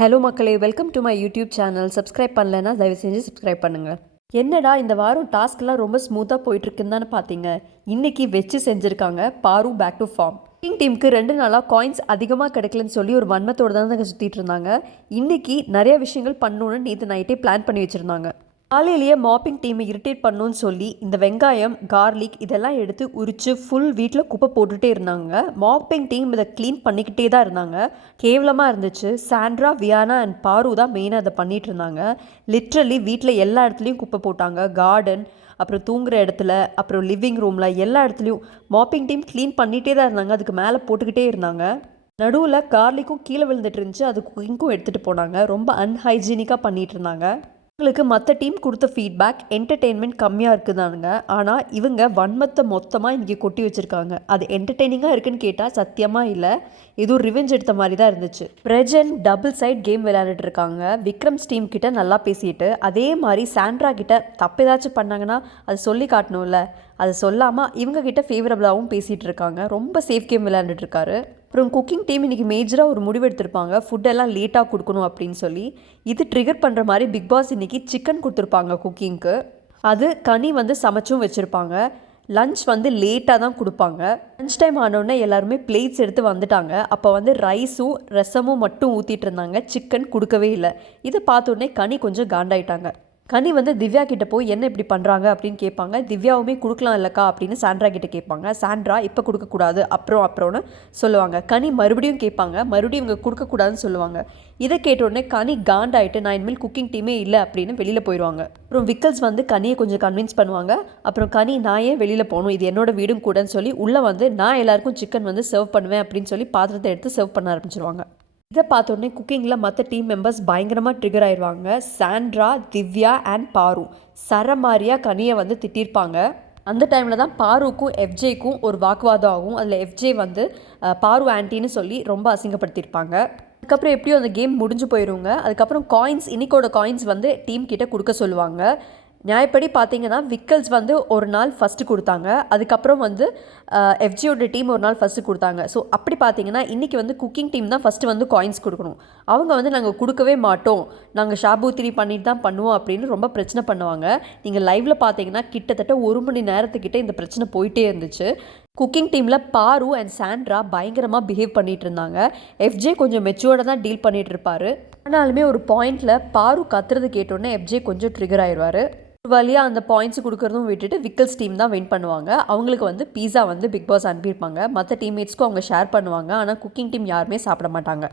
Hello மக்களே, welcome to my YouTube channel. Subscribe பண்ணலைன்னா தயவு செஞ்சு சப்ஸ்கிரைப் பண்ணுங்கள். என்னடா இந்த வாரம் டாஸ்க்லாம் ரொம்ப ஸ்மூத்தாக போயிட்டுருக்குன்னு தானே பார்த்தீங்க. இன்றைக்கி வச்சு செஞ்சுருக்காங்க பாரு பேக் டு ஃபார்ம். டீமுக்கு 2 நாளாக காயின்ஸ் அதிகமாக கிடைக்கலன்னு சொல்லி ஒரு வன்மத்தோடு தான் சுற்றிட்டு இருந்தாங்க. இன்றைக்கி நிறைய விஷயங்கள் பண்ணணுன்னு நேற்று நைட்டே பிளான் பண்ணி வச்சுருந்தாங்க. காலையிலேயே மாப்பிங் டீமை இரிட்டேட் பண்ணணும்னு சொல்லி இந்த வெங்காயம், கார்லிக் இதெல்லாம் எடுத்து உரித்து ஃபுல் வீட்டில் குப்பை போட்டுகிட்டே இருந்தாங்க. மாப்பிங் டீம் இதை க்ளீன் பண்ணிக்கிட்டே தான் இருந்தாங்க. கேவலமாக இருந்துச்சு. சாண்ட்ரா, வியானா அண்ட் பாரு தான் மெயினாக அதை பண்ணிகிட்டு இருந்தாங்க. லிட்ரலி வீட்டில் எல்லா இடத்துலையும் குப்பை போட்டாங்க. கார்டன், அப்புறம் தூங்குகிற இடத்துல, அப்புறம் லிவிங் ரூமில் எல்லா இடத்துலையும் மாப்பிங் டீம் க்ளீன் பண்ணிகிட்டே தான் இருந்தாங்க. அதுக்கு மேலே போட்டுக்கிட்டே இருந்தாங்க. நடுவில் கார்லிக்கும் கீழே விழுந்துட்டு இருந்துச்சு. அது குக்கிங்க்கும் எடுத்துகிட்டு போனாங்க. ரொம்ப அன்ஹைஜீனிக்காக பண்ணிகிட்டு இருந்தாங்க. இவங்களுக்கு மற்ற டீம் கொடுத்த ஃபீட்பேக் என்டர்டெயின்மெண்ட் கம்மியாக இருக்குதானுங்க. ஆனால் இவங்க வன்மத்தை மொத்தமாக இன்றைக்கி கொட்டி வச்சுருக்காங்க. அது என்டர்டெய்னிங்காக இருக்குன்னு கேட்டால் சத்தியமாக இல்லை. எதுவும் ரிவெஞ்ச் எடுத்த மாதிரி தான் இருந்துச்சு. பிரஜன் டபுள் சைட் கேம் விளையாண்டுட்டு இருக்காங்க. விக்ரம்ஸ் டீம் கிட்ட நல்லா பேசிட்டு, அதே மாதிரி சாண்ட்ரா கிட்ட தப்பு ஏதாச்சும் பண்ணாங்கன்னா அது சொல்லி காட்டணும்ல, அதை சொல்லாமல் இவங்க கிட்ட ஃபேவரபுளாகவும் பேசிகிட்டு இருக்காங்க. ரொம்ப சேஃப் கேம் விளையாண்டுட்டு இருக்காரு. அப்புறம் குக்கிங் டீம் இன்றைக்கி மேஜராக ஒரு முடிவு எடுத்திருப்பாங்க. ஃபுட்டெல்லாம் லேட்டாக கொடுக்கணும் அப்படின்னு சொல்லி. இது ட்ரிகர் பண்ணுற மாதிரி பிக் பாஸ் இன்றைக்கி சிக்கன் கொடுத்துருப்பாங்க குக்கிங்க்கு. அது கனி சமைச்சும் வச்சுருப்பாங்க. லன்ச் லேட்டாக தான் கொடுப்பாங்க. லன்ச் டைம் ஆனோடனே எல்லாருமே பிளேட்ஸ் எடுத்து வந்துட்டாங்க. அப்போ ரைஸும் ரசமும் மட்டும் ஊற்றிட்டு இருந்தாங்க. சிக்கன் கொடுக்கவே இல்லை. இதை பார்த்தோன்னே கனி கொஞ்சம் காண்டாயிட்டாங்க. கனி திவ்யா கிட்ட போய் என்ன இப்படி பண்ணுறாங்க அப்படின்னு கேட்பாங்க. திவ்யாவுமே கொடுக்கலாம் இல்லைக்கா அப்படின்னு சாண்ட்ரா கிட்ட கேட்பாங்க. சாண்ட்ரா இப்போ கொடுக்கக்கூடாது அப்புறம்னு சொல்லுவாங்க. கனி மறுபடியும் கேட்பாங்க. மறுபடியும் இவங்க கொடுக்கக்கூடாதுன்னு சொல்லுவாங்க. இதை கேட்டோடனே கனி காண்டாயிட்டு நான் இனிமேல் குக்கிங் டீமே இல்லை அப்படின்னு வெளியில் போயிடுவாங்க. அப்புறம் விக்கல்ஸ் கனியை கொஞ்சம் கன்வின்ஸ் பண்ணுவாங்க. அப்புறம் கனி நான் ஏன் வெளியில் போகணும், இது என்னோட வீடும் கூடன்னு சொல்லி உள்ளே நான் எல்லாருக்கும் சிக்கன் சர்வ் பண்ணுவேன் அப்படின்னு சொல்லி பாத்திரத்தை எடுத்து சர்வ் பண்ண ஆரம்பிச்சிருவாங்க. இதை பார்த்தோன்னே குக்கிங்கில் மற்ற டீம் மெம்பர்ஸ் பயங்கரமாக ட்ரிகர் ஆயிடுவாங்க. சாண்ட்ரா, திவ்யா அண்ட் பாரு சரமாரியாக கனியை திட்டிருப்பாங்க. அந்த டைமில் தான் பாருக்கும் எஃப்ஜேக்கும் ஒரு வாக்குவாதம் ஆகும். அதில் எஃப்ஜே பாரு ஆன்ட்டின்னு சொல்லி ரொம்ப அசிங்கப்படுத்தியிருப்பாங்க. அதுக்கப்புறம் எப்படியும் அந்த கேம் முடிஞ்சு போயிடுங்க. அதுக்கப்புறம் காயின்ஸ், இன்னைக்கோட காயின்ஸ் டீம் கிட்ட கொடுக்க சொல்லுவாங்க. நியாயப்படி பார்த்தீங்கன்னா விக்கல்ஸ் ஒரு நாள் ஃபஸ்ட்டு கொடுத்தாங்க. அதுக்கப்புறம் எஃப்ஜியோட டீம் ஒரு நாள் ஃபஸ்ட்டு கொடுத்தாங்க. ஸோ அப்படி பார்த்தீங்கன்னா இன்றைக்கி குக்கிங் டீம் தான் ஃபஸ்ட்டு காயின்ஸ் கொடுக்கணும். அவங்க நாங்கள் கொடுக்கவே மாட்டோம், நாங்கள் ஷாபூத்திரி பண்ணிட்டு தான் பண்ணுவோம் அப்படின்னு ரொம்ப பிரச்சனை பண்ணுவாங்க. நீங்கள் லைவில் பார்த்தீங்கன்னா கிட்டத்தட்ட 1 மணி நேரத்துக்கிட்ட இந்த பிரச்சனை போயிட்டே இருந்துச்சு. குக்கிங் டீமில் பாரு அண்ட் சாண்ட்ரா பயங்கரமாக பிஹேவ் பண்ணிகிட்டு இருந்தாங்க. எஃப்ஜே கொஞ்சம் மெச்சூர்டாக தான் டீல் பண்ணிகிட்டு இருப்பார். ஆனாலுமே ஒரு பாயிண்டில் பாரு கத்துறது கேட்டோன்னே எஃப்ஜே கொஞ்சம் ட்ரிகர் ஆயிடுவார். ஒரு வழியாக அந்த பாயிண்ட்ஸ் கொடுக்குறதும் விட்டுட்டு விக்கல்ஸ் டீம் தான் வின் பண்ணுவாங்க. அவங்களுக்கு பீஸா பிக் பாஸ் அனுப்பியிருப்பாங்க. மற்ற டீம்மேட்ஸ்க்கும் அவங்க ஷேர் பண்ணுவாங்க. ஆனால் குக்கிங் டீம் யாருமே சாப்பிட மாட்டாங்க.